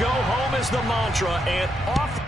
go home is the mantra, and off.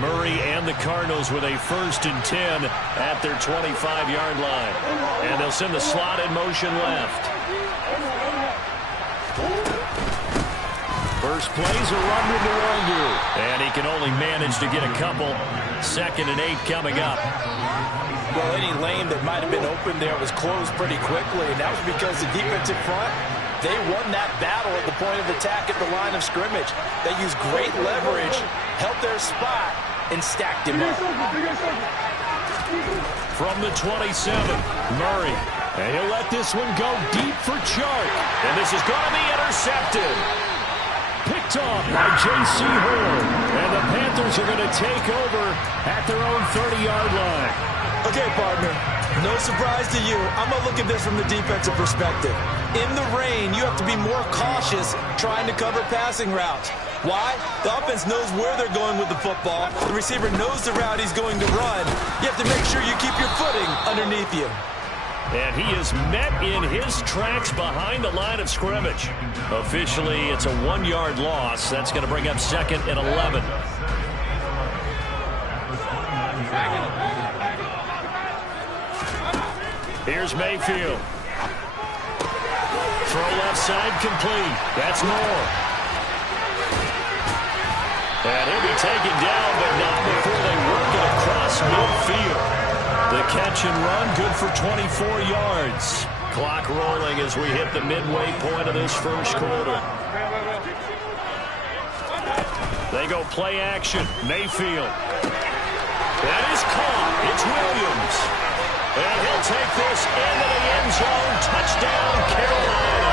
Murray and the Cardinals with a 1st and 10 at their 25-yard line. And they'll send the slot in motion left. First play's a run with the Waldo. And he can only manage to get a couple. 2nd and 8 coming up. Well, any lane that might have been open there was closed pretty quickly, and that was because the defensive front, they won that battle at the point of attack at the line of scrimmage. They used great leverage, held their spot, and stacked him up. From the 27, Murray. And he'll let this one go deep for Chark. And this is going to be intercepted. Picked off by J.C. Horn. And the Panthers are going to take over at their own 30-yard line. Okay, partner, no surprise to you. I'm going to look at this from the defensive perspective. In the rain, you have to be more cautious trying to cover passing routes. Why? The offense knows where they're going with the football. The receiver knows the route he's going to run. You have to make sure you keep your footing underneath you. And he is met in his tracks behind the line of scrimmage. Officially, it's a 1-yard loss. That's going to bring up 2nd and 11. Here's Mayfield. Throw left side complete. That's Moore. And he'll be taken down, but not before they work it across midfield. The catch and run, good for 24 yards. Clock rolling as we hit the midway point of this first quarter. They go play action. Mayfield. That is caught. It's Williams. And he'll take this into the end zone. Touchdown, Carolina.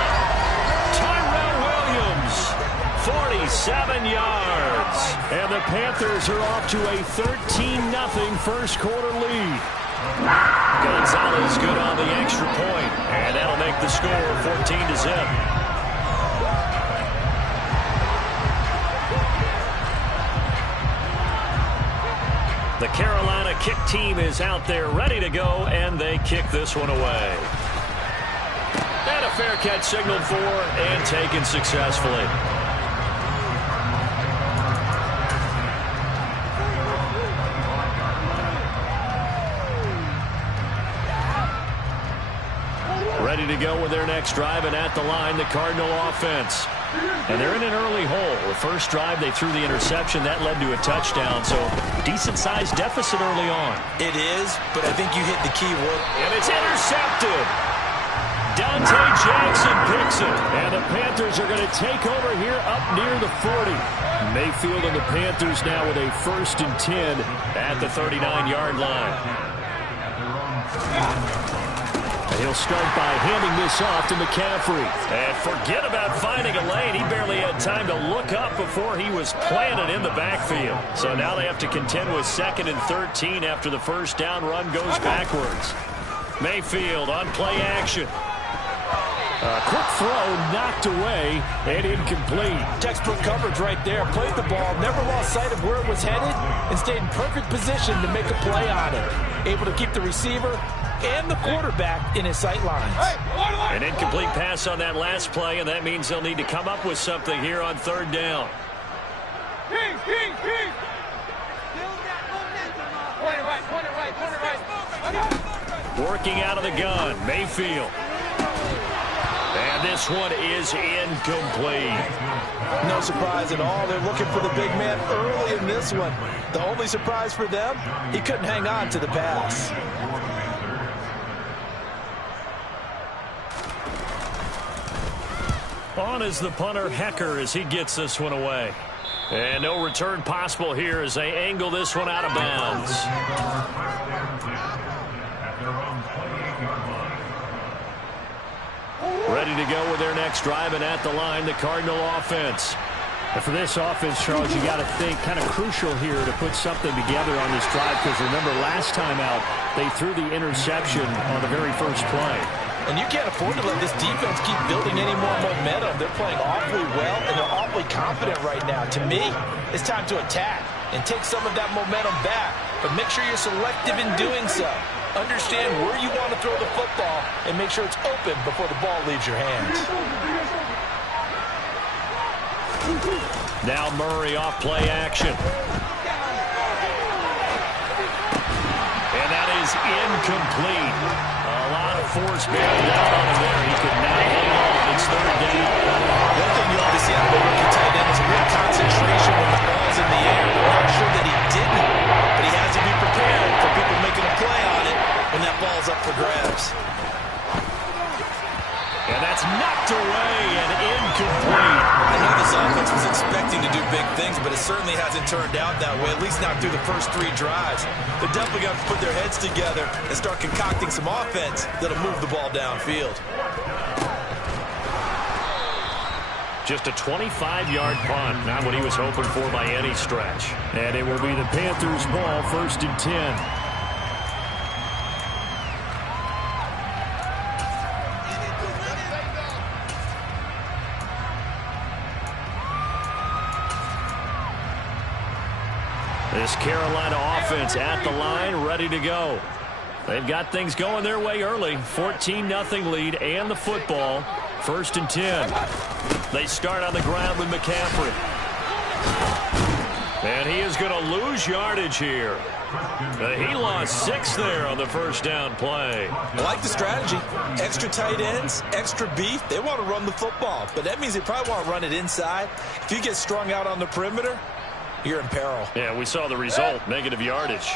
Tyrell Williams, 47 yards. And the Panthers are off to a 13-0 first quarter lead. Gonzalez good on the extra point. And that'll make the score 14-0. The Carolina kick team is out there ready to go, and they kick this one away. And a fair catch signaled for and taken successfully. Ready to go with their next drive, and at the line, the Cardinal offense. And they're in an early hole. The first drive, they threw the interception. That led to a touchdown, so decent-sized deficit early on. It is, but I think you hit the key word. And it's intercepted. Dante Jackson picks it. And the Panthers are going to take over here up near the 40. Mayfield and the Panthers now with a 1st and 10 at the 39-yard line. He'll start by handing this off to McCaffrey. And forget about finding a lane. He barely had time to look up before he was planted in the backfield. So now they have to contend with 2nd and 13 after the first down run goes backwards. Mayfield on play action. A quick throw knocked away and incomplete. Textbook coverage right there. Played the ball, never lost sight of where it was headed, and stayed in perfect position to make a play on it. Able to keep the receiver and the quarterback in his sight lines. An incomplete pass on that last play, and that means they'll need to come up with something here on 3rd down. Working out of the gun, Mayfield. And this one is incomplete. No surprise at all. They're looking for the big man early in this one. The only surprise for them, he couldn't hang on to the pass. On is the punter, Hecker, as he gets this one away. And no return possible here as they angle this one out of bounds. Ready to go with their next drive, and at the line, the Cardinal offense. And for this offense, Charles, you got to think kind of crucial here to put something together on this drive, because remember last time out, they threw the interception on the very first play. And you can't afford to let this defense keep building any more momentum. They're playing awfully well, and they're awfully confident right now. To me, it's time to attack and take some of that momentum back. But make sure you're selective in doing so. Understand where you want to throw the football and make sure it's open before the ball leaves your hands. Now Murray off play action. incomplete. A lot of force bearing down on him there. He could not hang on. It's third down. One thing you ought to see out of the rookie tight end is real concentration when the ball's in the air. I'm not sure that he didn't, but he has to be prepared for people making a play on it when that ball's up for grabs. And that's knocked away and incomplete. I know this offense was expecting to do big things, but it certainly hasn't turned out that way, at least not through the first 3 drives. They're definitely going to put their heads together and start concocting some offense that'll move the ball downfield. Just a 25-yard punt, not what he was hoping for by any stretch. And it will be the Panthers' ball, 1st and 10. This Carolina offense at the line, ready to go. They've got things going their way early. 14-0 lead and the football. 1st and 10. They start on the ground with McCaffrey. And he is going to lose yardage here. He lost 6 there on the first down play. I like the strategy. Extra tight ends, extra beef. They want to run the football, but that means they probably want to run it inside. If you get strung out on the perimeter, you're in peril. Yeah, we saw the result, negative yardage.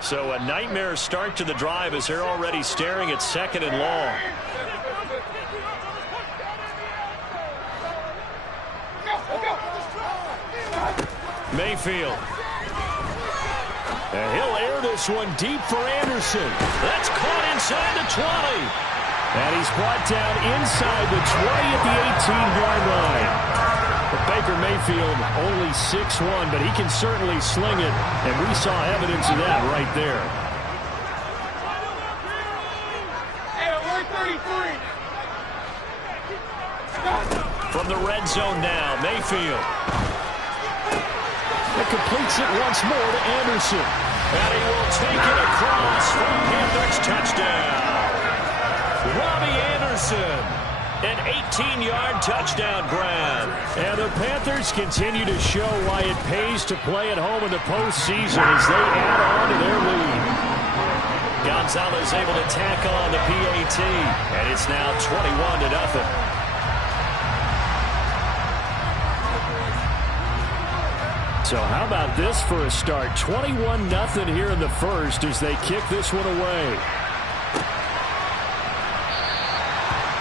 So a nightmare start to the drive as they're already staring at 2nd and long. Mayfield. And he'll air this one deep for Anderson. That's caught inside the 20. And he's brought down inside the 20 at the 18-yard line. But Baker Mayfield only 6'1", but he can certainly sling it, and we saw evidence of that right there. From the red zone now, Mayfield. It completes it once more to Anderson. And he will take it across for a Panthers touchdown. Robbie Anderson. An 18-yard touchdown grab. And the Panthers continue to show why it pays to play at home in the postseason as they add on to their lead. Gonzalez able to tack on the PAT. And it's now 21-0. So how about this for a start? 21-0 here in the first as they kick this one away.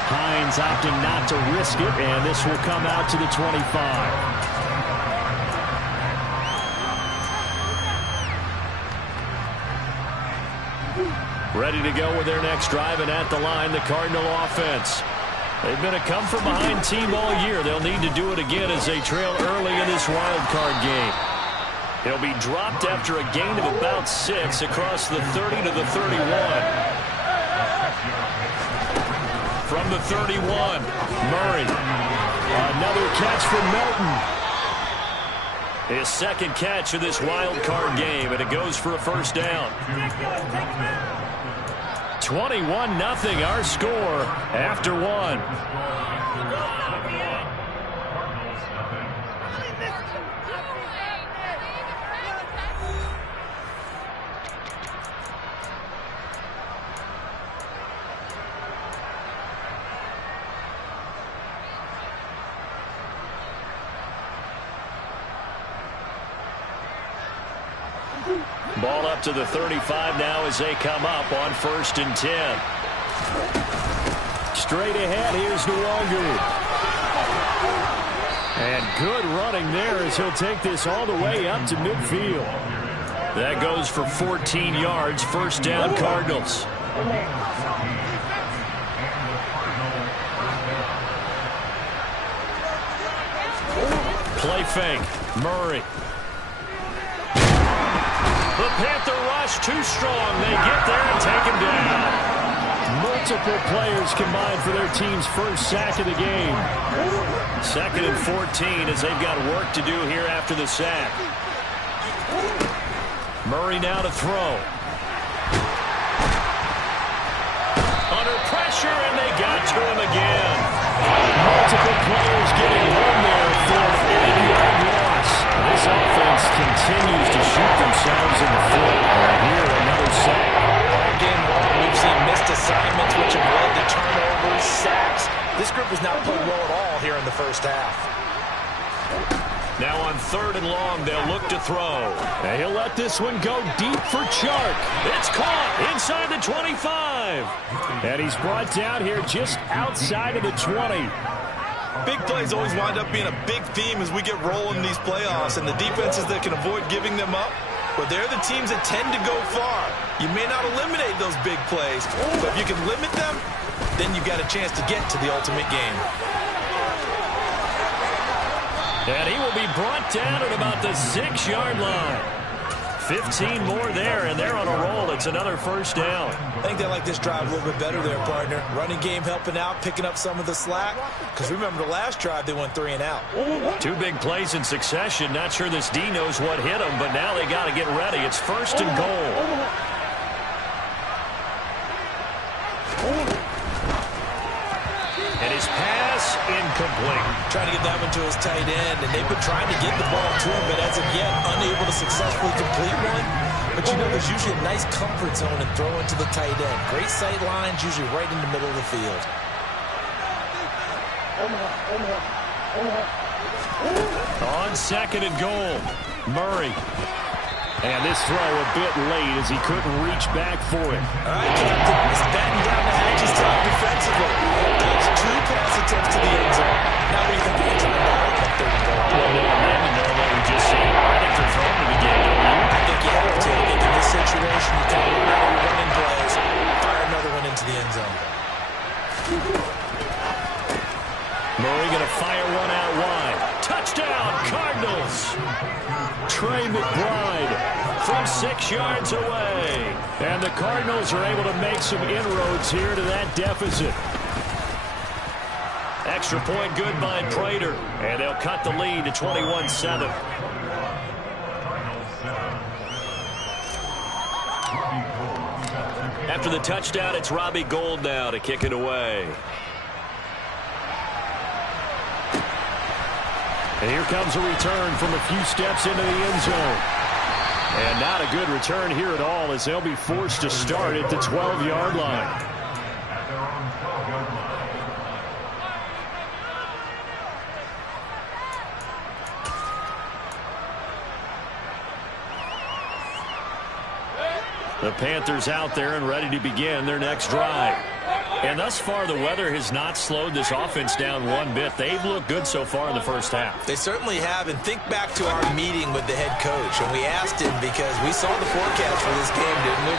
Hines opting not to risk it, and this will come out to the 25. Ready to go with their next drive, and at the line, the Cardinal offense. They've been a come-from-behind team all year. They'll need to do it again as they trail early in this wild card game. He'll be dropped after a gain of about 6 across the 30 to the 31. From the 31, Murray. Another catch for Melton. His 2nd catch of this wild card game, and it goes for a first down. 21-0 our score after 1. Ball up to the 35 now as they come up on 1st and 10. Straight ahead, here's Nwangu. And good running there as he'll take this all the way up to midfield. That goes for 14 yards, first down Cardinals. Play fake, Murray. The Panther rush too strong. They get there and take him down. Multiple players combined for their team's first sack of the game. 2nd and 14 as they've got work to do here after the sack. Murray now to throw. Under pressure, and they got to him again. Multiple players getting home there for an 8-yard loss. This offense continues to shoot themselves in the foot. And here, another sack. group has not played well at all here in the first half. Now on 3rd and long, they'll look to throw. And he'll let this one go deep for Chark. It's caught inside the 25. And he's brought down here just outside of the 20. Big plays always wind up being a big theme as we get rolling in these playoffs, and the defenses that can avoid giving them up, but they're the teams that tend to go far. You may not eliminate those big plays, but if you can limit them, then you've got a chance to get to the ultimate game. And he will be brought down at about the 6-yard line. 15 more there, and they're on a roll. It's another first down. I think they like this drive a little bit better there, partner. Running game helping out, picking up some of the slack. Because remember the last drive, they went 3 and out. 2 big plays in succession. Not sure this D knows what hit them, but now they got to get ready. It's 1st and goal. And his pass incomplete. Trying to get that one to his tight end, and they've been trying to get the ball to him, but as of yet, unable to successfully complete one. But you know, there's usually a nice comfort zone in throwing to the tight end. Great sight lines, usually right in the middle of the field. On 2nd and goal, Murray. And this throw a bit late as he couldn't reach back for it. All right, Captain, he's batting down the hatches top defensively. That's 2 pass attempts to the end zone. Now what do you think they're trying to do on 3rd and goal? Well, no, what we just said. I think they're throwing it again, don't you? I think you have to. I think in this situation, you kind of run out of your running plays, fire another one into the end zone. Murray going to fire one out wide. Touchdown, Cardinals. Trey McBride from 6 yards away. And the Cardinals are able to make some inroads here to that deficit. Extra point good by Prater. And they'll cut the lead to 21-7. After the touchdown, it's Robbie Gould now to kick it away. And here comes a return from a few steps into the end zone. And not a good return here at all as they'll be forced to start at the 12-yard line. The Panthers out there and ready to begin their next drive. And thus far, the weather has not slowed this offense down one bit. They've looked good so far in the first half. They certainly have. And think back to our meeting with the head coach. And we asked him because we saw the forecast for this game, didn't we?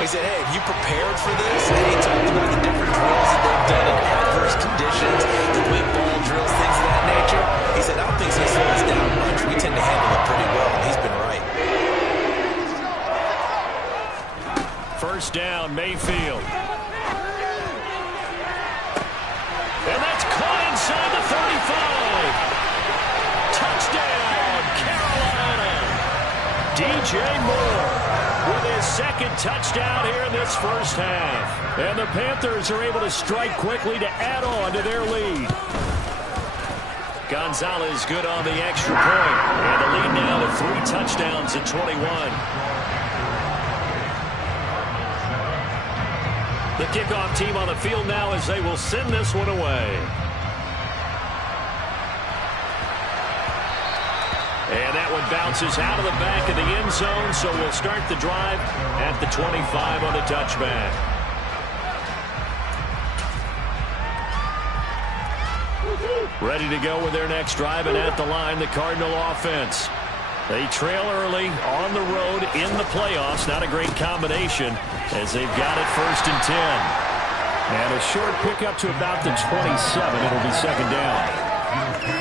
We said, hey, have you prepared for this? And he talked about the different drills that they've done in adverse conditions, the whip ball drills, things of that nature. He said, I don't think it's going to slow us down much. We tend to handle it pretty well. And he's been right. First down, Mayfield. And that's caught inside the 35. Touchdown, Carolina. DJ Moore with his 2nd touchdown here in this first half. And the Panthers are able to strike quickly to add on to their lead. Gonzalez good on the extra point. And the lead now to 3 touchdowns at 21. The kickoff team on the field now as they will send this one away. And that one bounces out of the back of the end zone, so we'll start the drive at the 25 on the touchback. Ready to go with their next drive, and at the line, the Cardinal offense. They trail early on the road in the playoffs. Not a great combination as they've got it 1st and 10. And a short pickup to about the 27. It'll be 2nd down.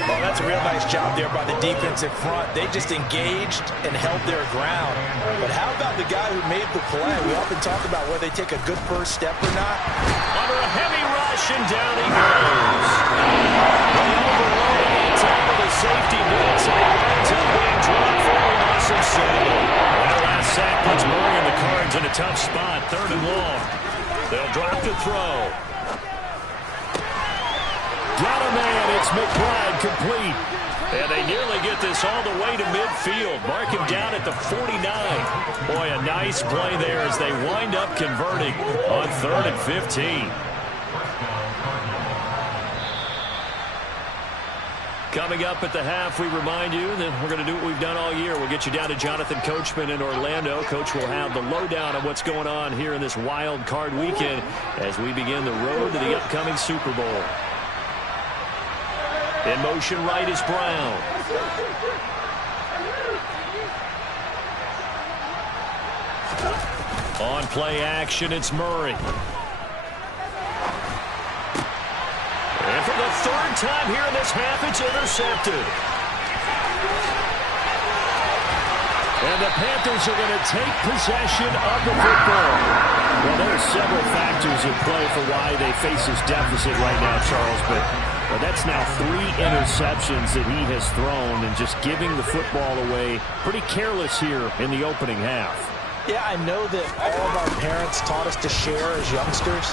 Well, that's a real nice job there by the defensive front. They just engaged and held their ground. But how about the guy who made the play? We often talk about whether they take a good first step or not. Under a heavy rush, and down he goes. They overrode on top of the safety blitz, and he winds up being drawn for a loss of 7. And the last sack puts Murray and the Cards in a tough spot, 3rd and long. They'll drop to throw. Got a man, it's McBride complete. And they nearly get this all the way to midfield. Mark him down at the 49. Boy, a nice play there as they wind up converting on 3rd and 15. Coming up at the half, we remind you that we're going to do what we've done all year. We'll get you down to Jonathan Coachman in Orlando. Coach will have the lowdown on what's going on here in this wild card weekend as we begin the road to the upcoming Super Bowl. In motion right is Brown. On play action, it's Murray. And for the third time here in this half, it's intercepted. And the Panthers are going to take possession of the football. Well, there are several factors at play for why they face this deficit right now, Charles, but that's now 3 interceptions that he has thrown and just giving the football away. Pretty careless here in the opening half. Yeah, I know that all of our parents taught us to share as youngsters,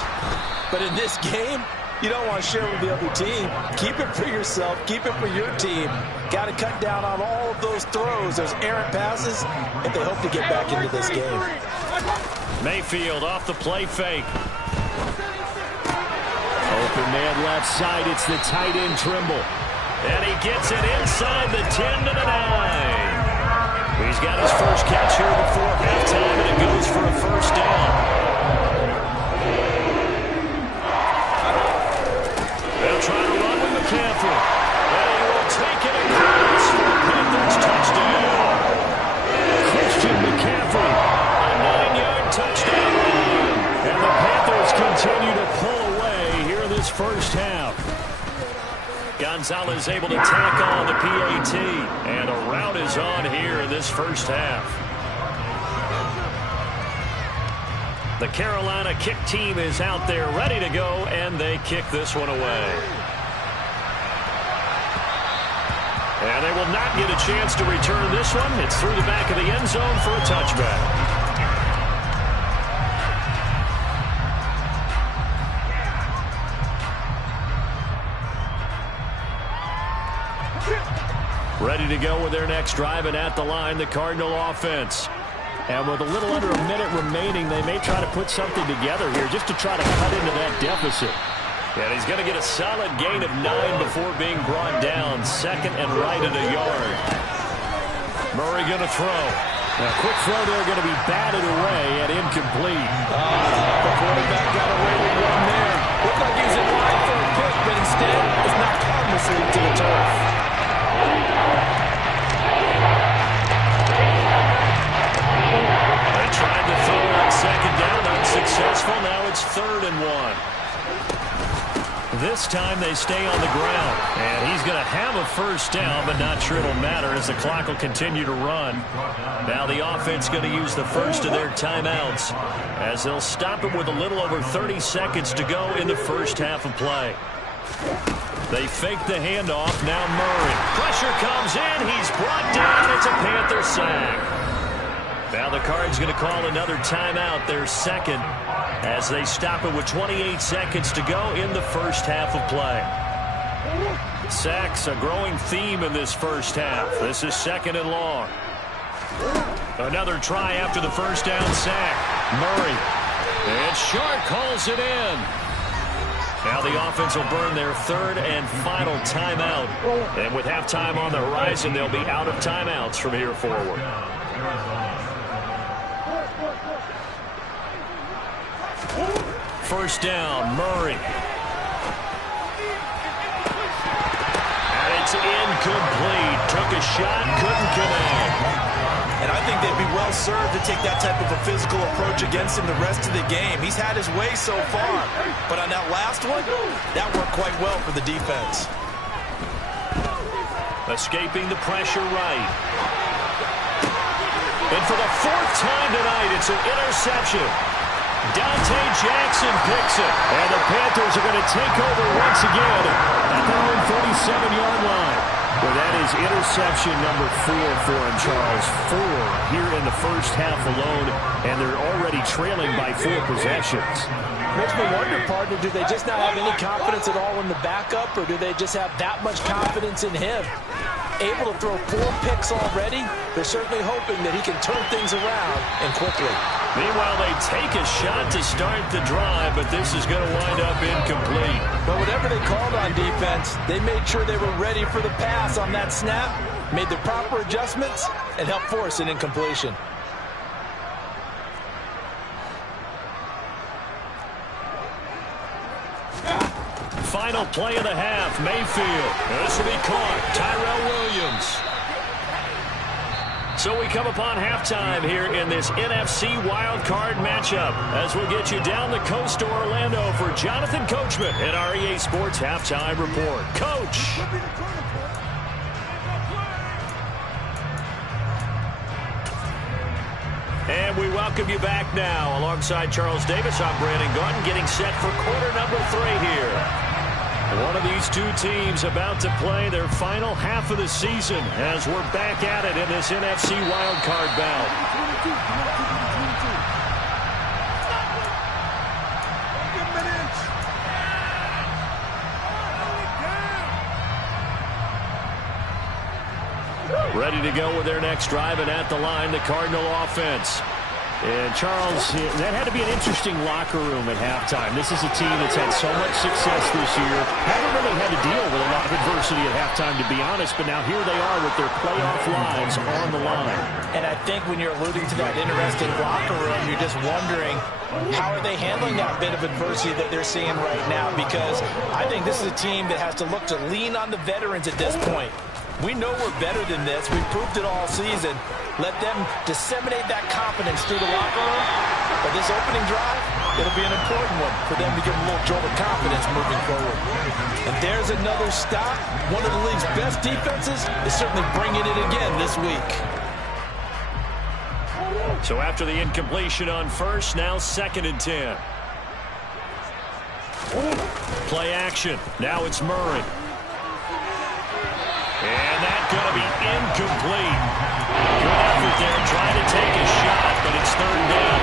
but in this game, you don't want to share with the other team. Keep it for yourself. Keep it for your team. Got to cut down on all of those throws, those errant passes, if they hope to get back into this game. Mayfield off the play fake. Open man left side. It's the tight end Trimble. And he gets it inside the 10 to the 9. He's got his first catch here before halftime, and it goes for a first down. They'll try to run with McCaffrey. And he will take it across for a Panthers touchdown. Christian McCaffrey, a 9-yard touchdown run. And the Panthers continue to pull away here in this first half. Gonzalez able to tack on the PAT. And a rout is on here in this first half. The Carolina kick team is out there ready to go, and they kick this one away. And they will not get a chance to return this one. It's through the back of the end zone for a touchback. Ready to go with their next drive, and at the line, the Cardinal offense. And with a little under a minute remaining, they may try to put something together here just to try to cut into that deficit. And he's going to get a solid gain of 9 before being brought down. Second and right at a yard. Murray going to throw. A quick throw there going to be batted away and incomplete. The quarterback got away with one there. Looked like he was in line for a pick, but instead it's knocked harmlessly to the turf. Tried to throw on second down, unsuccessful. Now it's 3rd and 1. This time they stay on the ground. And he's going to have a first down, but not sure it'll matter as the clock will continue to run. Now the offense going to use the first of their timeouts as they'll stop it with a little over 30 seconds to go in the first half of play. They fake the handoff. Now Murray. Pressure comes in. He's brought down. It's a Panther sack. Now the Cards going to call another timeout, their second, as they stop it with 28 seconds to go in the first half of play. Sacks, a growing theme in this first half. This is 2nd and long. Another try after the first down sack. Murray. And Sharp calls it in. Now the offense will burn their 3rd and final timeout. And with halftime on the horizon, they'll be out of timeouts from here forward. First down, Murray. And it's incomplete. Took a shot, couldn't connect. And I think they'd be well served to take that type of a physical approach against him the rest of the game. He's had his way so far. But on that last one, that worked quite well for the defense. Escaping the pressure right. And for the 4th time tonight, it's an interception. Dante Jackson picks it. And the Panthers are going to take over once again at their own 47-yard line. Well, that is interception number 4 for him, Charles. 4 here in the first half alone, and they're already trailing by 4 possessions. Makes me wonder, partner, do they just not have any confidence at all in the backup, or do they just have that much confidence in him? able to throw 4 picks already. They're certainly hoping that he can turn things around and quickly. Meanwhile, they take a shot to start the drive, but this is going to wind up incomplete. But whatever they called on defense, they made sure they were ready for the pass on that snap, made the proper adjustments, and helped force an incompletion. Final play of the half, Mayfield. This will be caught. Tyrell Williams. So we come upon halftime here in this NFC wildcard matchup as we'll get you down the coast to Orlando for Jonathan Coachman at our EA Sports Halftime Report. Coach. And we welcome you back now. Alongside Charles Davis, I'm Brandon Gaudin, getting set for quarter number 3 here. One of these two teams about to play their final half of the season as we're back at it in this NFC wildcard bout. Ready to go with their next drive, and at the line, the Cardinal offense. And, Charles, that had to be an interesting locker room at halftime. This is a team that's had so much success this year. Haven't really had to deal with a lot of adversity at halftime, to be honest, but now here they are with their playoff lives on the line. And I think when you're alluding to that interesting locker room, you're just wondering, how are they handling that bit of adversity that they're seeing right now? Because I think this is a team that has to look to lean on the veterans at this point. We know we're better than this. We proved it all season. Let them disseminate that confidence through the locker room. But this opening drive, it'll be an important one for them to give them a little jolt of confidence moving forward. And there's another stop. One of the league's best defenses is certainly bringing it again this week. So after the incompletion on first, now 2nd and 10. Play action. Now it's Murray. And that's going to be incomplete. Good effort there, trying to take a shot, but it's 3rd down.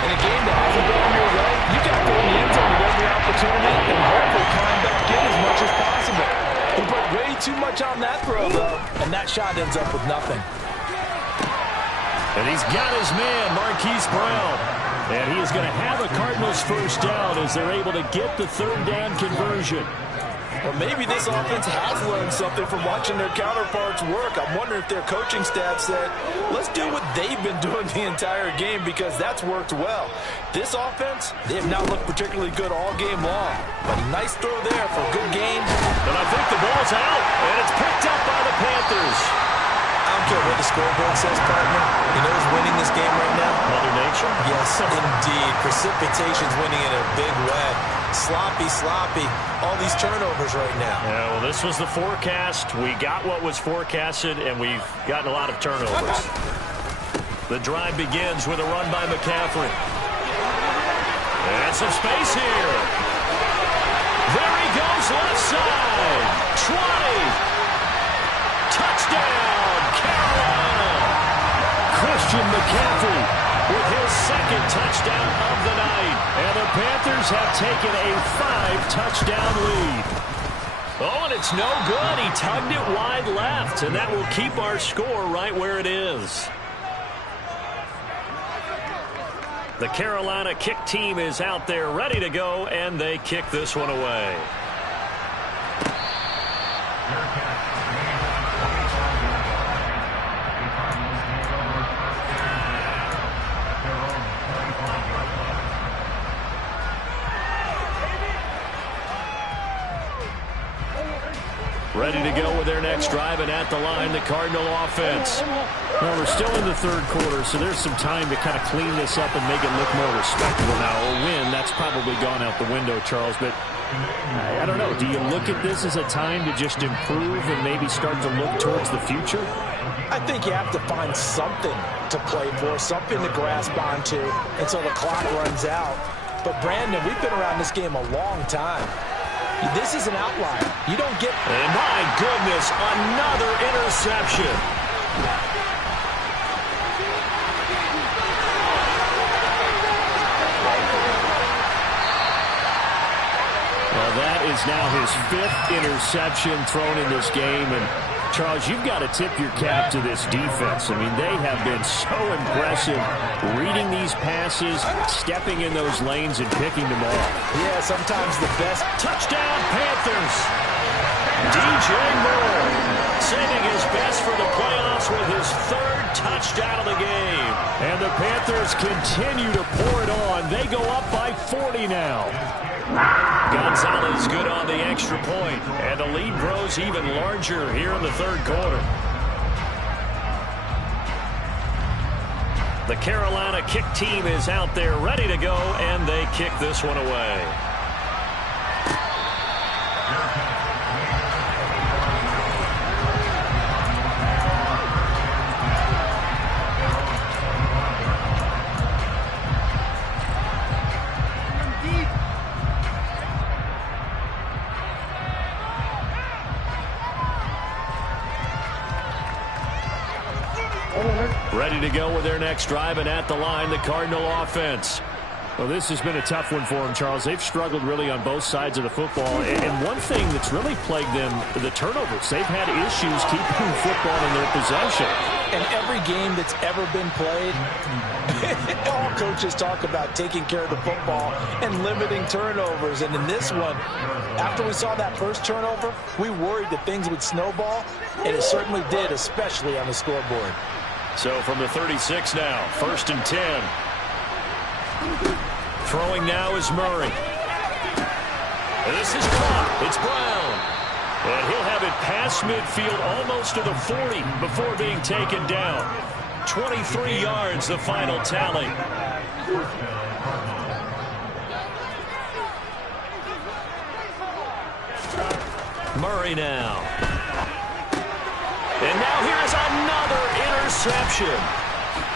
In a game that hasn't gone your way, you got to go in the end zone with every opportunity and hopefully climb back in as much as possible. He put way too much on that throw, though, and that shot ends up with nothing. And he's got his man, Marquise Brown. And he is going to have a Cardinals first down as they're able to get the 3rd down conversion. Well, maybe this offense has learned something from watching their counterparts work. I'm wondering if their coaching staff said, let's do what they've been doing the entire game, because that's worked well. This offense, they have not looked particularly good all game long. But a nice throw there for a good gain. But I think the ball's out, and it's picked up by the Panthers. I don't care what the scoreboard says, partner. You know who's winning this game right now? Mother Nature? Yes, indeed. Precipitation's winning in a big way. Sloppy, sloppy. All these turnovers right now. Yeah, well, this was the forecast. We got what was forecasted, and we've gotten a lot of turnovers. The drive begins with a run by McCaffrey. And some space here. There he goes, left side. 20. Touchdown, Carolina. Christian McCaffrey with his 2nd touchdown of the night. And the Panthers have taken a 5-touchdown lead. Oh, and it's no good. He tugged it wide left, and that will keep our score right where it is. The Carolina kick team is out there ready to go, and they kick this one away. Ready to go with their next drive, and at the line, the Cardinal offense. Well, we're still in the 3rd quarter, so there's some time to kind of clean this up and make it look more respectable now. A win, that's probably gone out the window, Charles, but I don't know. Do you look at this as a time to just improve and maybe start to look towards the future? I think you have to find something to play for, something to grasp onto until the clock runs out. But, Brandon, we've been around this game a long time. This is an outlier. You don't get... And my goodness, another interception. Well, that is now his 5th interception thrown in this game, and Charles, you've got to tip your cap to this defense. I mean, they have been so impressive reading these passes, stepping in those lanes, and picking them off. Yeah, sometimes the best. Touchdown, Panthers. DJ Moore saving his best for the playoffs with his third touchdown of the game. And the Panthers continue to pour it on. They go up by 40 now. Gonzalez good on the extra point, and the lead grows even larger here in the third quarter. The Carolina kick team is out there ready to go, and they kick this one away. Ready to go with their next drive, and at the line, the Cardinal offense. Well, this has been a tough one for them, Charles. They've struggled really on both sides of the football. And one thing that's really plagued them, the turnovers. They've had issues keeping football in their possession. In every game that's ever been played, all coaches talk about taking care of the football and limiting turnovers. And in this one, after we saw that first turnover, we worried that things would snowball, and it certainly did, especially on the scoreboard. So from the 36 now, 1st and 10. Throwing now is Murray. And this is caught. It's Brown. And he'll have it past midfield almost to the 40 before being taken down. 23 yards, the final tally. Murray now. And now here's another interception.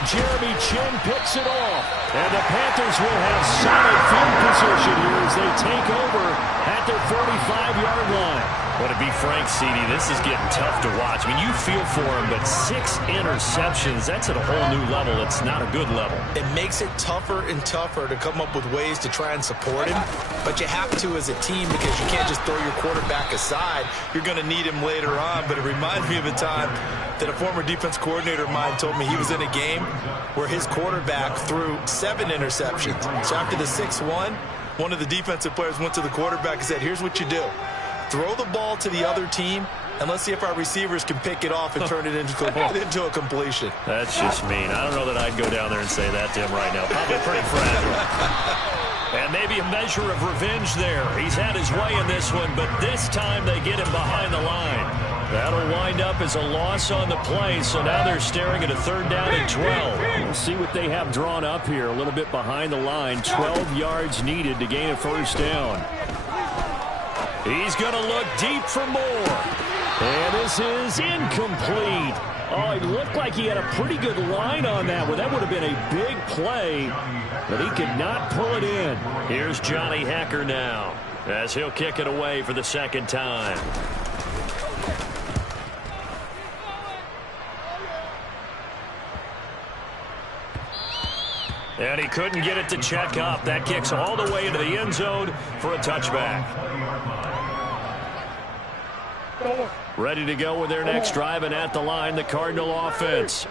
Jeremy Chin picks it off. And the Panthers will have solid field position here as they take over at their 45-yard line. Well, to be frank, CD, this is getting tough to watch. I mean, you feel for him, but 6 interceptions, that's at a whole new level. It's not a good level. It makes it tougher and tougher to come up with ways to try and support him, but you have to as a team because you can't just throw your quarterback aside. You're going to need him later on, but it reminds me of a time that a former defense coordinator of mine told me he was in a game where his quarterback threw 7 interceptions. So after the 6-1, one of the defensive players went to the quarterback and said, here's what you do. Throw the ball to the other team, and let's see if our receivers can pick it off and turn it into a completion. That's just mean. I don't know that I'd go down there and say that to him right now. Probably pretty fragile. And maybe a measure of revenge there. He's had his way in this one, but this time they get him behind the line. That'll wind up as a loss on the play, so now they're staring at a 3rd down and 12. We'll see what they have drawn up here. A little bit behind the line. 12 yards needed to gain a 1st down. He's going to look deep for more. And this is incomplete. Oh, it looked like he had a pretty good line on that one. That would have been a big play, but he could not pull it in. Here's Johnny Hacker now as he'll kick it away for the 2nd time. And he couldn't get it to check up. That kicks all the way into the end zone for a touchback. Ready to go with their next drive, and at the line, the Cardinal offense.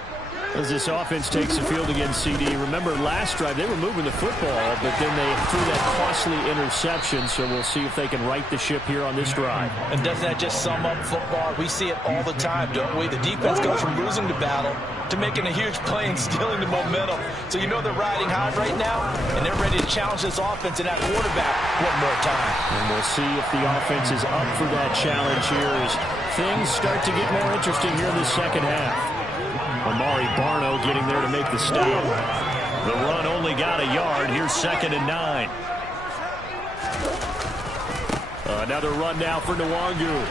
As this offense takes the field against CD, remember last drive they were moving the football, but then they threw that costly interception, so we'll see if they can right the ship here on this drive. And doesn't that just sum up football? We see it all the time, don't we? The defense goes from losing the battle to making a huge play and stealing the momentum. So you know they're riding high right now, and they're ready to challenge this offense and that quarterback one more time. And we'll see if the offense is up for that challenge here as things start to get more interesting here in the 2nd half. Amari Barno getting there to make the stop. The run only got a yard. Here's 2nd and 9. Another run now for Nwangu.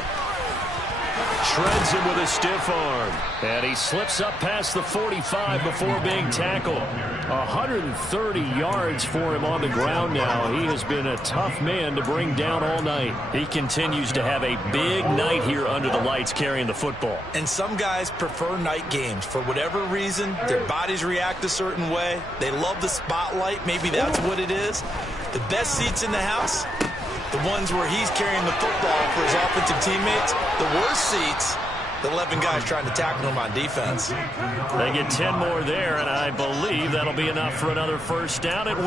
Shreds him with a stiff arm. And he slips up past the 45 before being tackled. 130 yards for him on the ground now. He has been a tough man to bring down all night. He continues to have a big night here under the lights carrying the football. And some guys prefer night games. For whatever reason, their bodies react a certain way. They love the spotlight. Maybe that's what it is. The best seats in the house, the ones where he's carrying the football for his offensive teammates. The worst seats, 11 guys trying to tackle him on defense. They get 10 more there, and I believe that'll be enough for another first down at will.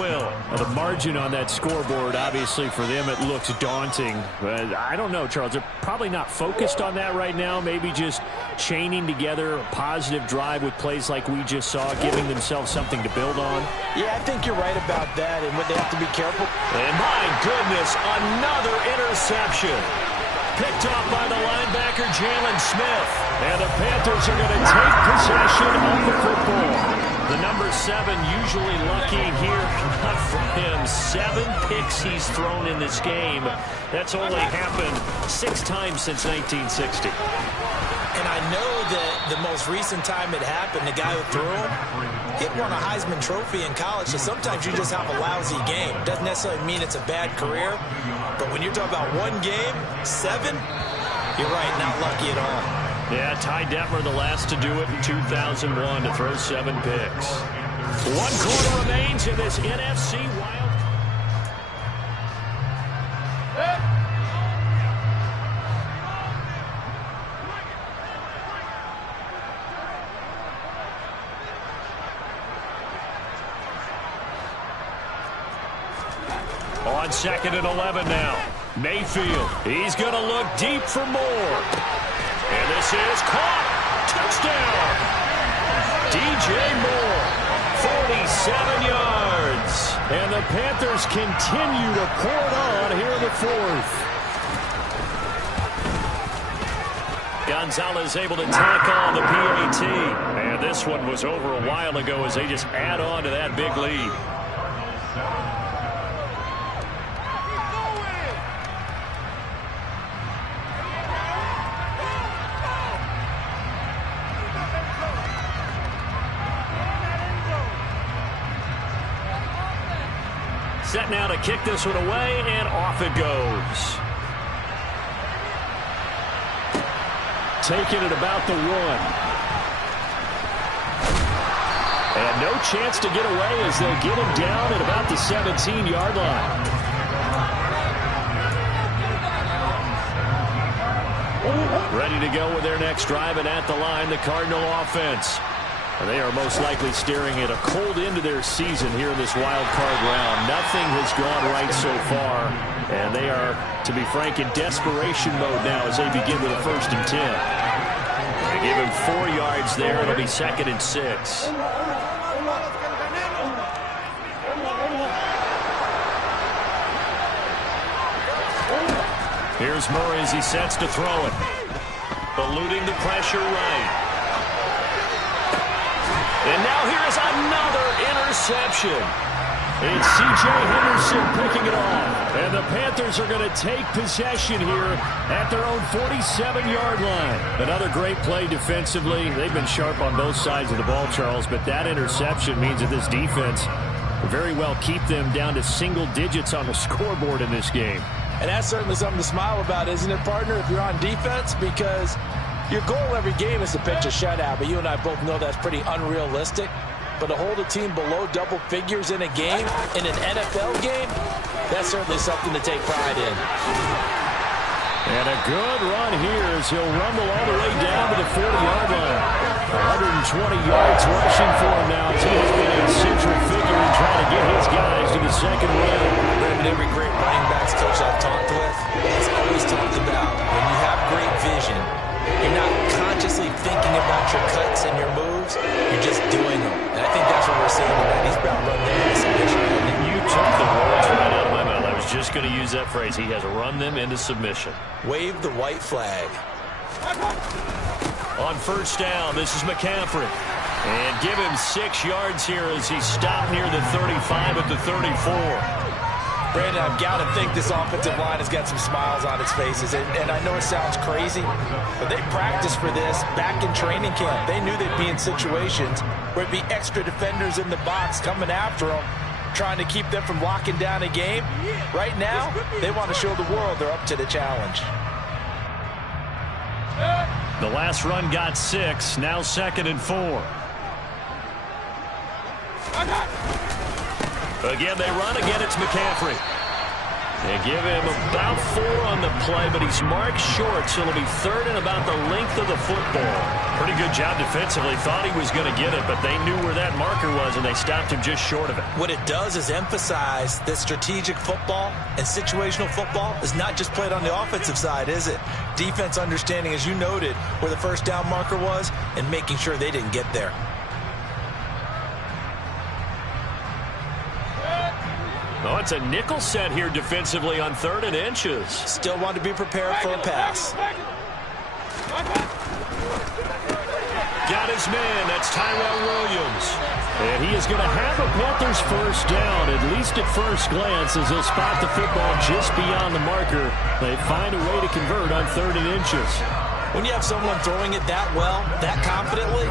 Well, the margin on that scoreboard, obviously for them, it looks daunting. But I don't know, Charles. They're probably not focused on that right now. Maybe just chaining together a positive drive with plays like we just saw, giving themselves something to build on. Yeah, I think you're right about that, and would they have to be careful? And my goodness, another interception. Picked off by the linebacker, Jalen Smith. And the Panthers are going to take possession of the football. The number 7 usually lucky here. Not for him. 7 picks he's thrown in this game. That's only happened 6 times since 1960. And I know that the most recent time it happened, the guy who threw him, he won a Heisman Trophy in college, so sometimes you just have a lousy game. Doesn't necessarily mean it's a bad career, but when you're talking about one game, 7, you're right, not lucky at all. Yeah, Ty Detmer, the last to do it in 2001, to throw 7 picks. 1 quarter remains in this NFC Wild. On 2nd and 11 now. Mayfield, he's going to look deep for more. And this is caught. Touchdown. DJ Moore, 47 yards. And the Panthers continue to pour it on here in the 4th. Gonzalez able to tack on the PAT. And this one was over a while ago as they just add on to that big lead. Set now to kick this one away, and off it goes. Taking it about the 1. And no chance to get away as they'll get him down at about the 17-yard line. Ready to go with their next drive, and at the line, the Cardinal offense. And they are most likely staring at a cold end to their season here in this wild card round. Nothing has gone right so far, and they are, to be frank, in desperation mode now as they begin with a 1st and 10. They give him 4 yards there. It'll be 2nd and 6. Here's Murray as he sets to throw it. Eluding the pressure right. And now here's another interception. It's C.J. Henderson picking it off. And the Panthers are going to take possession here at their own 47-yard line. Another great play defensively. They've been sharp on both sides of the ball, Charles, but that interception means that this defense will very well keep them down to single digits on the scoreboard in this game. And that's certainly something to smile about, isn't it, partner, if you're on defense? Because your goal every game is to pitch a shutout, but you and I both know that's pretty unrealistic. But to hold a team below double figures in a game, in an NFL game, that's certainly something to take pride in. And a good run here as he'll rumble all the way down to the 40-yard line. 120 yards rushing for him now as he has been a central figure in trying to get his guys to the 2nd round. Brandon, every great running backs coach I've talked with has always talked about when you have great vision, you're not consciously thinking about your cuts and your moves, you're just doing them. And I think that's what we're seeing tonight. He's about running them into submission. You took the words right out of my mouth. I was just going to use that phrase. He has run them into submission. Wave the white flag. On 1st down, this is McCaffrey. And give him 6 yards here as he stopped near the 35 at the 34. Brandon, I've got to think this offensive line has got some smiles on its faces. And I know it sounds crazy, but they practiced for this back in training camp. They knew they'd be in situations where it'd be extra defenders in the box coming after them, trying to keep them from locking down a game. Right now, they want to show the world they're up to the challenge. The last run got 6, now 2nd and 4. Again, they run. Again, it's McCaffrey. They give him about 4 on the play, but he's marked short, so it'll be third and about the length of the football. Pretty good job defensively. Thought he was going to get it, but they knew where that marker was, and they stopped him just short of it. What it does is emphasize that strategic football and situational football is not just played on the offensive side, is it? Defense understanding, as you noted, where the first down marker was and making sure they didn't get there. Oh, it's a nickel set here defensively on 3rd and inches. Still want to be prepared for a pass. Got his man. That's Tyrell Williams. And he is going to have a Panthers first down, at least at first glance, as they'll spot the football just beyond the marker. They find a way to convert on 3rd and inches. When you have someone throwing it that well, that confidently,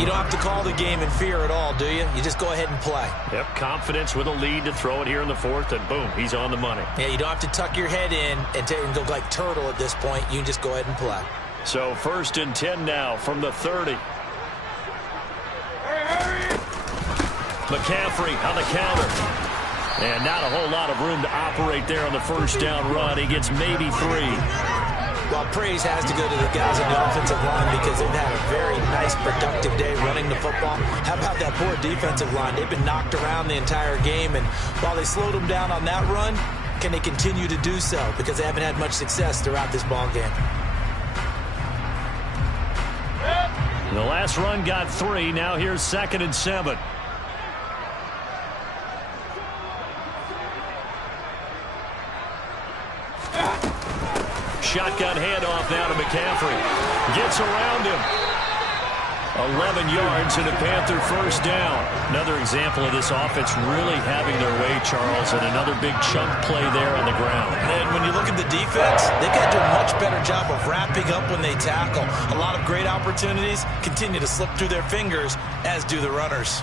you don't have to call the game in fear at all, do you? You just go ahead and play. Yep, confidence with a lead to throw it here in the 4th, and boom, he's on the money. Yeah, you don't have to tuck your head in and go like turtle at this point. You can just go ahead and play. So 1st and 10 now from the 30. McCaffrey on the counter. And not a whole lot of room to operate there on the first down run. He gets maybe 3. Well, praise has to go to the guys on the offensive line because they've had a very nice, productive day running the football. How about that poor defensive line? They've been knocked around the entire game, and while they slowed them down on that run, can they continue to do so? Because they haven't had much success throughout this ball game. The last run got 3. Now here's 2nd and 7. Shotgun handoff now to McCaffrey. Gets around him. 11 yards and a Panther first down. Another example of this offense really having their way, Charles, and another big chunk play there on the ground. And when you look at the defense, they've got to do a much better job of wrapping up when they tackle. A lot of great opportunities continue to slip through their fingers, as do the runners.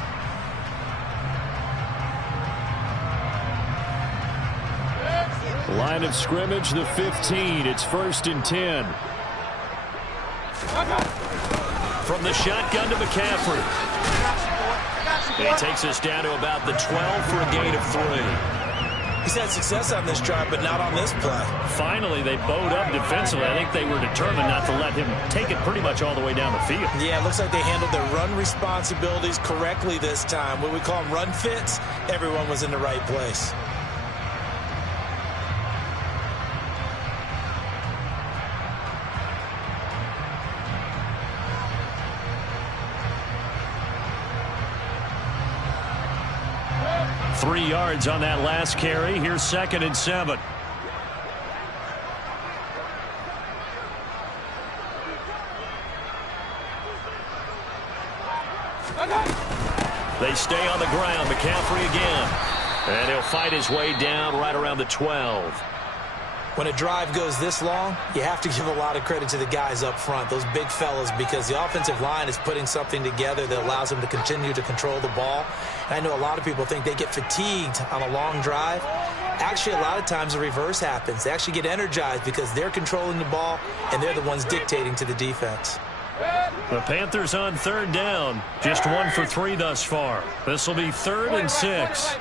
Line of scrimmage, the 15. It's 1st and 10. From the shotgun to McCaffrey. He takes us down to about the 12 for a gain of 3. He's had success on this drive, but not on this play. Finally, they bowed up defensively. I think they were determined not to let him take it pretty much all the way down the field. Yeah, it looks like they handled their run responsibilities correctly this time. What we call them run fits, everyone was in the right place. Three yards on that last carry. Here's 2nd and 7. They stay on the ground. McCaffrey again. And he'll fight his way down right around the 12. When a drive goes this long, you have to give a lot of credit to the guys up front, those big fellas, because the offensive line is putting something together that allows them to continue to control the ball. And I know a lot of people think they get fatigued on a long drive. Actually, a lot of times the reverse happens. They actually get energized because they're controlling the ball, and they're the ones dictating to the defense. The Panthers on 3rd down. Just 1 for 3 thus far. This will be 3rd and 6.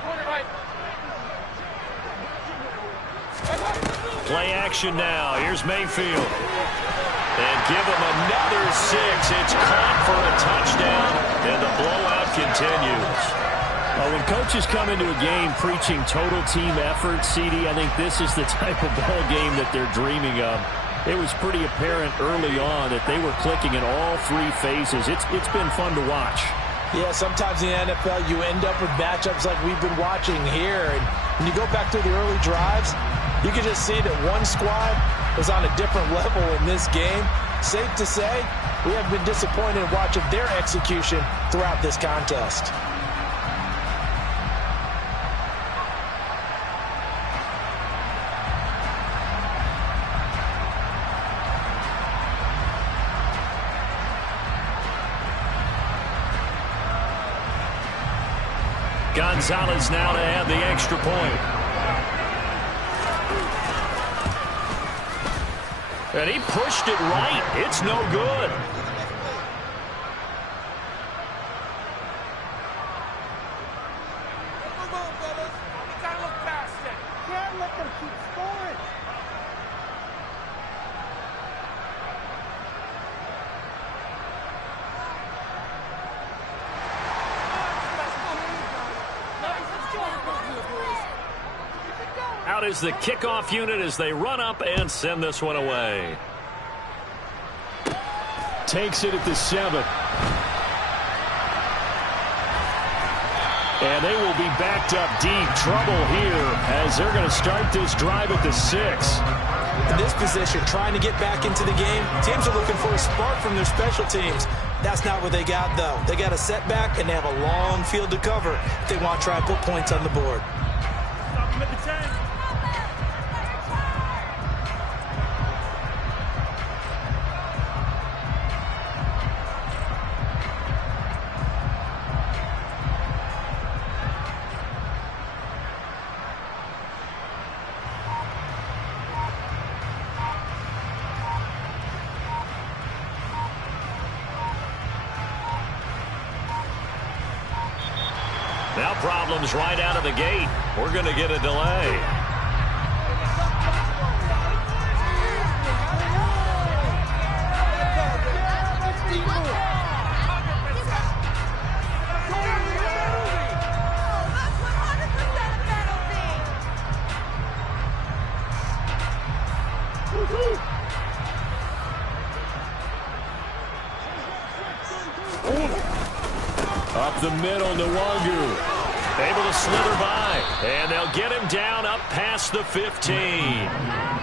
Play action now. Here's Mayfield. And give him another 6. It's caught for a touchdown, and the blowout continues. When coaches come into a game preaching total team effort, CD, I think this is the type of ball game that they're dreaming of. It was pretty apparent early on that they were clicking in all 3 phases. It's been fun to watch. Yeah, sometimes in the NFL you end up with matchups like we've been watching here. And when you go back to the early drives, you can just see that one squad was on a different level in this game. Safe to say, we have been disappointed in watching their execution throughout this contest. Gonzalez now to add the extra point. And he pushed it right. It's no good. Can't let them keep is the kickoff unit as they run up and send this one away. Takes it at the 7. And they will be backed up deep. Trouble here as they're going to start this drive at the 6. In this position, trying to get back into the game, teams are looking for a spark from their special teams. That's not what they got, though. They got a setback, and they have a long field to cover if they want to try and put points on the board. Now problems right out of the gate. We're going to get a delay. Up the middle, Nwangu. Able to slither by. And they'll get him down up past the 15.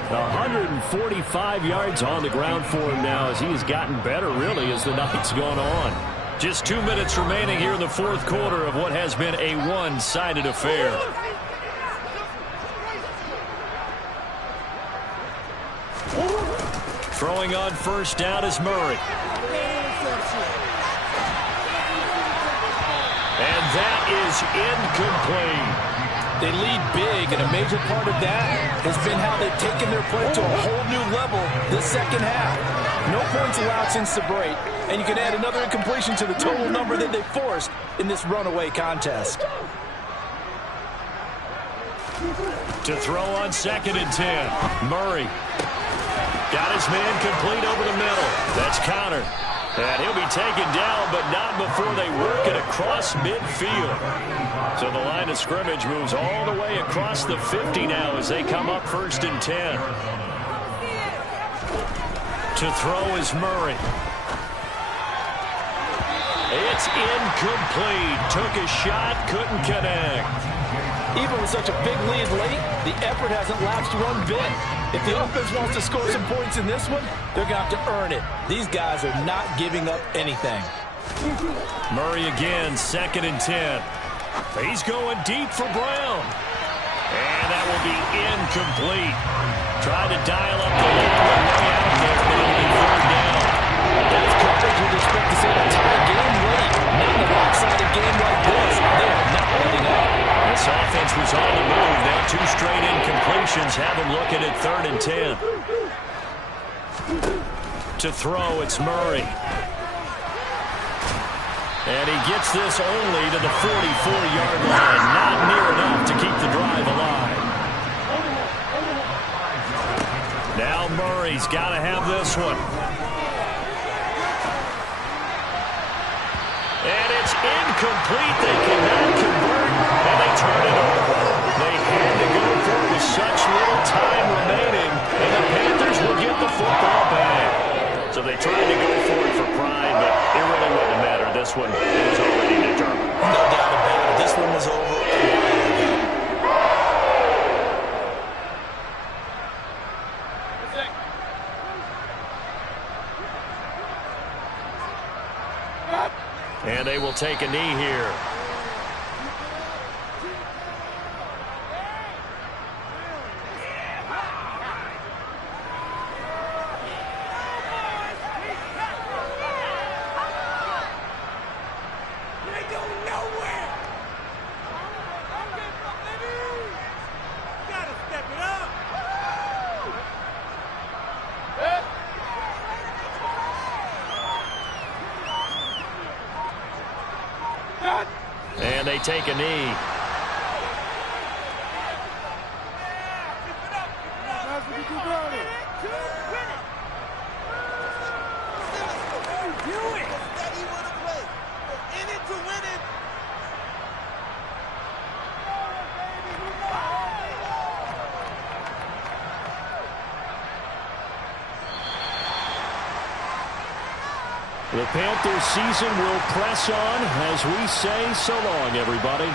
145 yards on the ground for him now as he has gotten better, really, as the night's gone on. Just 2 minutes remaining here in the fourth quarter of what has been a one-sided affair. Throwing on first down is Murray. And that is incomplete. They lead big, and a major part of that has been how they've taken their play to a whole new level this second half. No points allowed since the break, and you can add another incompletion to the total number that they forced in this runaway contest. To throw on 2nd and 10. Murray. Got his man complete over the middle. That's countered. And he'll be taken down, but not before they work it across midfield. So the line of scrimmage moves all the way across the 50 now as they come up 1st and 10. To throw is Murray. It's incomplete. Took a shot, couldn't connect. Even with such a big lead late, the effort hasn't lapsed one bit. If the offense wants to score some points in this one, they're going to have to earn it. These guys are not giving up anything. Murray again, 2nd and 10. He's going deep for Brown. And that will be incomplete. Trying to dial up the long one way out there, but it'll be 3rd down. That's coverage you'd expect to see a tie game late. Not in a lopsided game like this. They are not letting up. This offense was on the move. Now 2 straight incompletions have them looking at 3rd and 10. To throw, it's Murray. And he gets this only to the 44-yard line. Not near enough to keep the drive alive. Now Murray's got to have this one. And it's incomplete. They cannot convert, and they turn it over. They had to go for it with such little time remaining, and the Panthers will get the football back. So they tried to go for it for pride, but it really wouldn't have mattered. This one, it was already determined. No doubt about it. This one was over. And they will take a knee here. And they take a knee. The Panthers season will press on as we say so long, everybody.